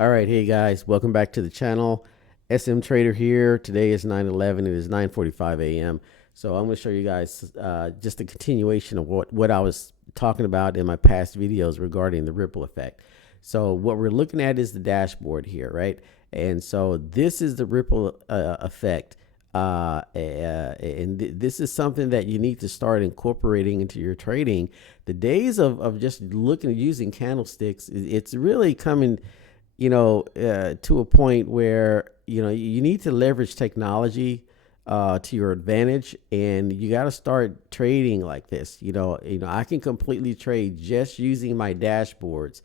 All right, hey guys, welcome back to the channel. SM Trader here. Today is 9/11. It is 9:45 a.m. So I'm going to show you guys just a continuation of what I was talking about in my past videos regarding the ripple effect. So what we're looking at is the dashboard here, right? And so this is the ripple effect. This is something that you need to start incorporating into your trading. The days of just looking using candlesticks, it's really coming to a point where, you need to leverage technology to your advantage, and you got to start trading like this. I can completely trade just using my dashboards.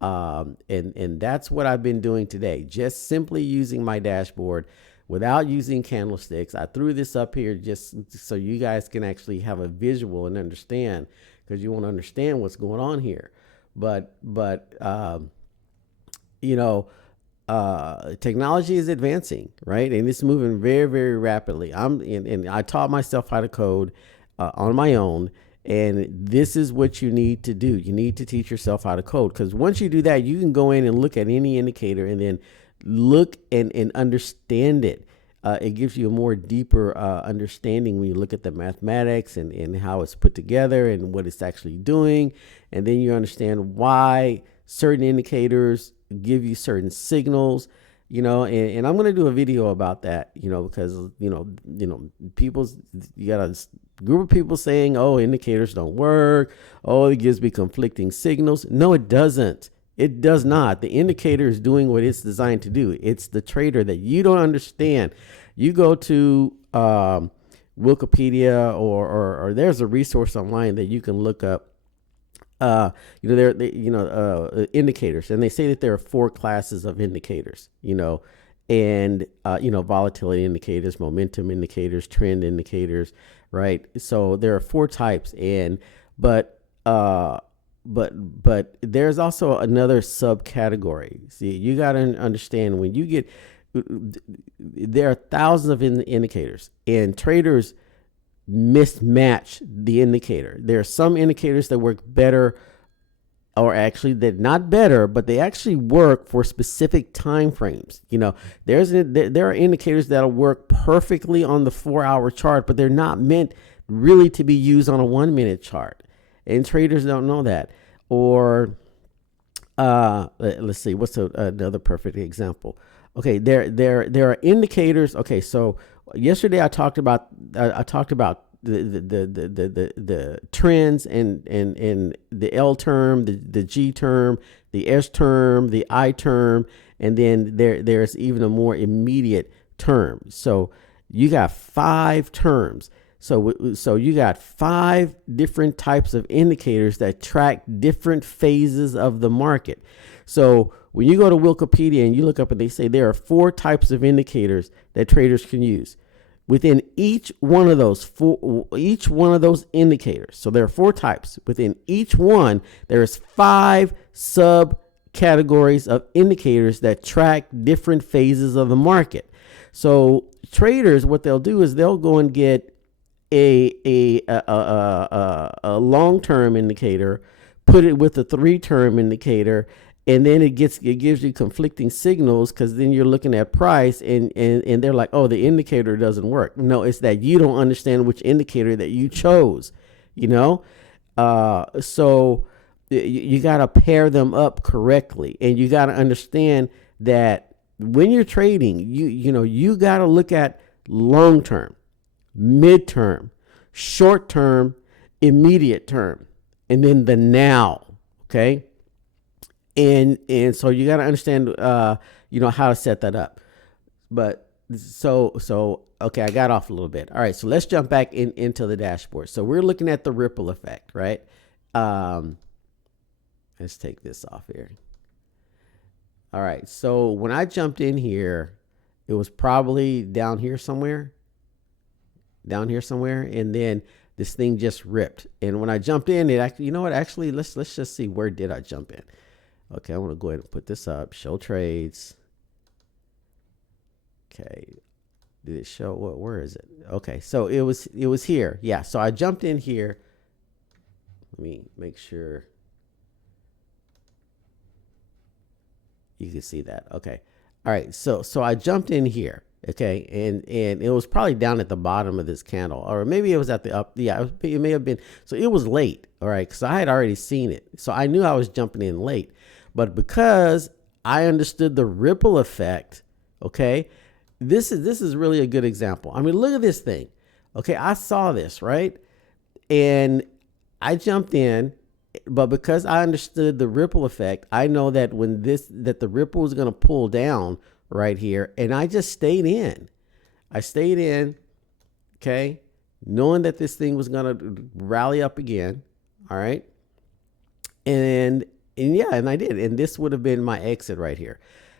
And that's what I've been doing today, just simply using my dashboard without using candlesticks. I threw this up here just so you guys can actually have a visual and understand, because you want to understand what's going on here. But you know, technology is advancing, right? And it's moving very, very rapidly. And I taught myself how to code on my own. And this is what you need to do. You need to teach yourself how to code, because once you do that, you can go in and look at any indicator and then look and understand it. It gives you a more deeper understanding when you look at the mathematics and how it's put together and what it's actually doing. And then you understand why certain indicators give you certain signals, and I'm going to do a video about that, because, people's, you got a group of people saying, oh, indicators don't work. Oh, it gives me conflicting signals. No, it doesn't. It does not. The indicator is doing what it's designed to do. It's the trader that you don't understand. You go to Wikipedia or there's a resource online that you can look up. Indicators, and they say that there are four classes of indicators, and volatility indicators, momentum indicators, trend indicators, right? So there are four types, and but there's also another subcategory. See, you got to understand, when you get, there are thousands of indicators, and traders mismatch the indicator. There are some indicators that work better, or actually they're not better, but they actually work for specific time frames. There are indicators that'll work perfectly on the 4-hour chart, but they're not meant really to be used on a 1-minute chart, and traders don't know that. Or let's see, what's another perfect example? Okay, there are indicators. Okay, so yesterday I talked about the trends and the L term, the G term, the S term, the I term, and then there's even a more immediate term. So you got 5 terms. So you got 5 different types of indicators that track different phases of the market. So when you go to Wikipedia and you look up, and they say there are 4 types of indicators that traders can use. Within each one of those indicators, so there are 4 types. Within each one, there's 5 subcategories of indicators that track different phases of the market. So traders, what they'll do is they'll go and get a long-term indicator, put it with a 3-term indicator, and then it gives you conflicting signals, because then you're looking at price, and they're like, oh, the indicator doesn't work. No, it's that you don't understand which indicator that you chose. So you got to pair them up correctly, and you got to understand that when you're trading, you got to look at long term, mid-term, short-term, immediate term, and then the now. Okay. And so you got to understand, how to set that up. But so okay, I got off a little bit. All right, so let's jump back into the dashboard. So we're looking at the ripple effect, right? Let's take this off here. All right, so when I jumped in here, it was probably down here somewhere, and then this thing just ripped. And when I jumped in, it actually, actually, let's just see, where did I jump in? Okay, I want to go ahead and put this up. Show trades. Okay, did it show? Where is it? Okay, so it was here. Yeah, so I jumped in here. Let me make sure. You can see that. Okay. All right. So I jumped in here. Okay, and it was probably down at the bottom of this candle, or maybe it was at the up. Yeah, it may have been. So it was late. All right, because I had already seen it, so I knew I was jumping in late. But because I understood the ripple effect, okay, this is really a good example. I mean, look at this thing. Okay, I saw this, right, and I jumped in, but because I understood the ripple effect, I know that that the ripple is going to pull down right here, and I just stayed in. I stayed in, okay, knowing that this thing was going to rally up again. All right, and yeah, and I did, and this would have been my exit right here.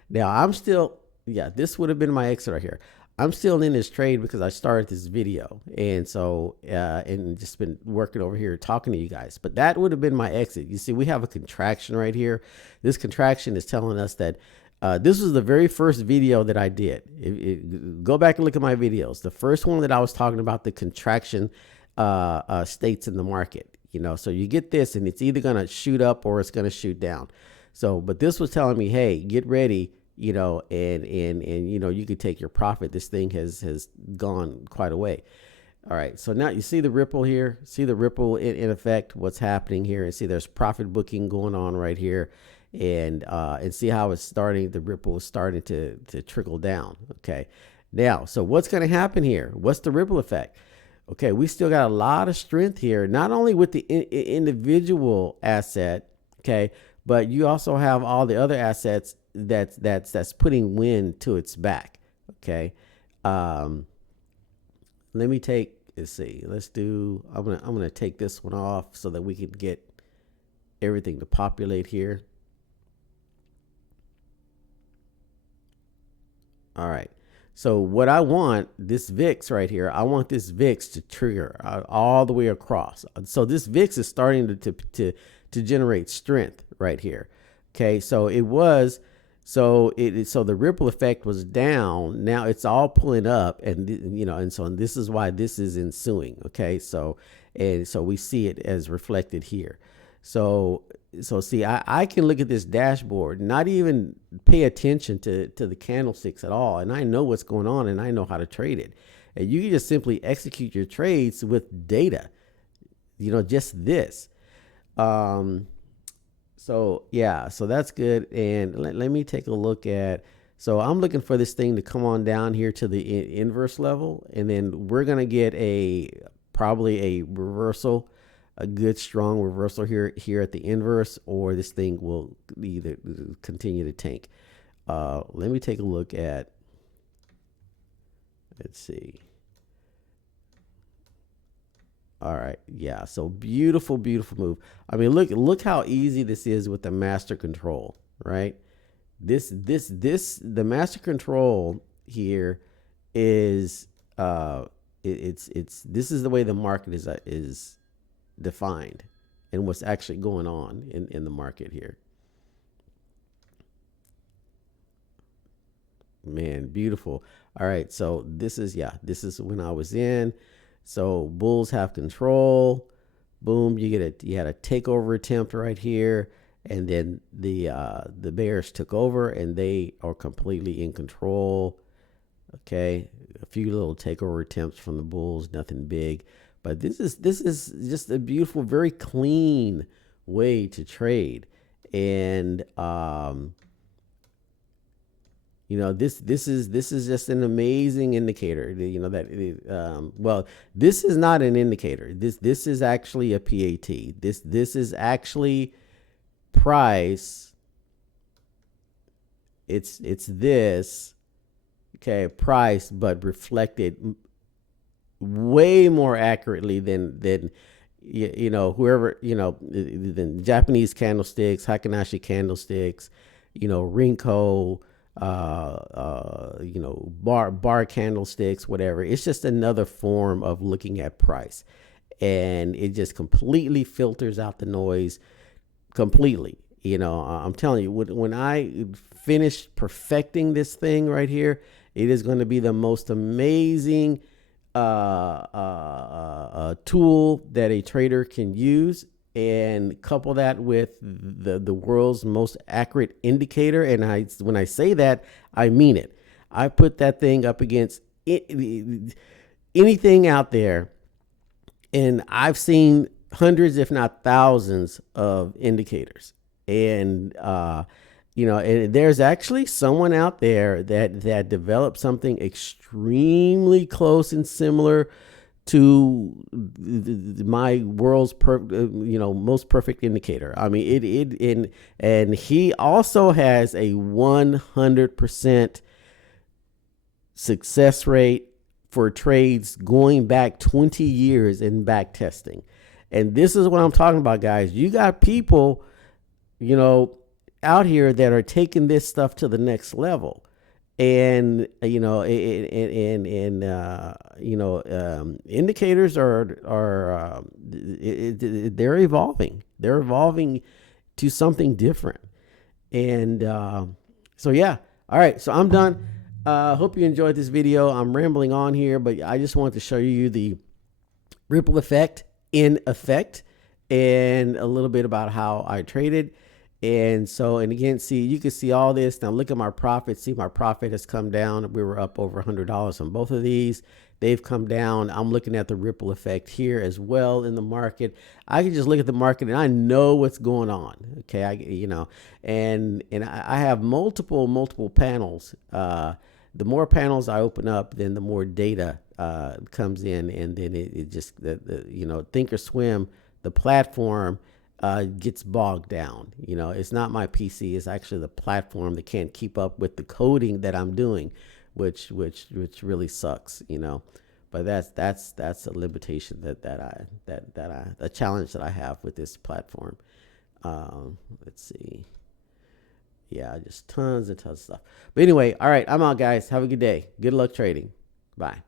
Now I'm still, yeah, this would have been my exit right here. I'm still in this trade because I started this video, and so and just been working over here talking to you guys. But that would have been my exit. You see, we have a contraction right here. This contraction is telling us that this was the very first video that I did. Go back and look at my videos. The first one that I was talking about the contraction states in the market. You know, so you get this, and it's either going to shoot up or it's going to shoot down. So, but this was telling me, hey, get ready. You know, and you know, you could take your profit. This thing has gone quite a way. All right, so now you see the ripple here. See the ripple in effect. What's happening here? And see, there's profit booking going on right here, and see how it's starting. The ripple is starting to trickle down. Okay, now, so what's going to happen here? What's the ripple effect? Okay, we still got a lot of strength here, not only with the individual asset, okay, but you also have all the other assets that's putting wind to its back. Okay, let me take. Let's see. Let's do. I'm gonna take this one off so that we can get everything to populate here. All right. So what I want, this VIX right here, I want this VIX to trigger all the way across. So this VIX is starting to generate strength right here. Okay, so it was, so the ripple effect was down. Now it's all pulling up, and you know, and so this is why this is ensuing. Okay, so we see it as reflected here. So see, I can look at this dashboard, not even pay attention to the candlesticks at all. And I know what's going on, and I know how to trade it. And you can just simply execute your trades with data, you know, just this. So yeah, so that's good. And let me take a look at, so I'm looking for this thing to come on down here to the inverse level. And then we're going to get probably a reversal, a good strong reversal here at the inverse, or this thing will either continue to tank. Let me take a look at, let's see. All right, yeah, so beautiful move. I mean, look how easy this is with the master control, right? The master control here is this is the way the market is defined, and what's actually going on in the market here. Man, beautiful. All right, so this is when I was in. So bulls have control. Boom, you had a takeover attempt right here, and then the bears took over, and they are completely in control. Okay, a few little takeover attempts from the bulls, nothing big. But this is just a beautiful, very clean way to trade. And you know, this is just an amazing indicator. You know that well, this is not an indicator. This is actually a PAT. This is actually price. It's this, okay, price, but reflected way more accurately than you know, whoever, you know, the Japanese candlesticks, Hakanashi candlesticks, you know, Rinko, you know, bar candlesticks, whatever. It's just another form of looking at price, and it just completely filters out the noise completely. You know, I'm telling you, when I finish perfecting this thing right here, it is going to be the most amazing tool that a trader can use. and couple that with the world's most accurate indicator. And when I say that, I mean it. I put that thing up against anything out there, and I've seen hundreds, if not thousands, of indicators. And and there's actually someone out there that developed something extremely close and similar to my world's most perfect indicator. I mean, and he also has a 100% success rate for trades going back 20 years in back testing. And this is what I'm talking about, guys. You got people, out here that are taking this stuff to the next level. And indicators are they're evolving. They're evolving to something different. And so yeah. All right. So I'm done. Hope you enjoyed this video. I'm rambling on here, but I just wanted to show you the ripple effect in effect and a little bit about how I traded. And so, and again, you can see all this. Now look at my profit. See, my profit has come down. We were up over $100 on both of these. They've come down. I'm looking at the ripple effect here as well in the market. I can just look at the market and I know what's going on. Okay. And I have multiple panels. The more panels I open up, then the more data comes in, and then it just Thinkorswim, the platform, gets bogged down. It's not my PC; it's actually the platform that can't keep up with the coding that I'm doing, which really sucks. But that's a limitation a challenge that I have with this platform. Let's see. Yeah, just tons and tons of stuff. But anyway, all right, I'm out, guys. Have a good day. Good luck trading. Bye.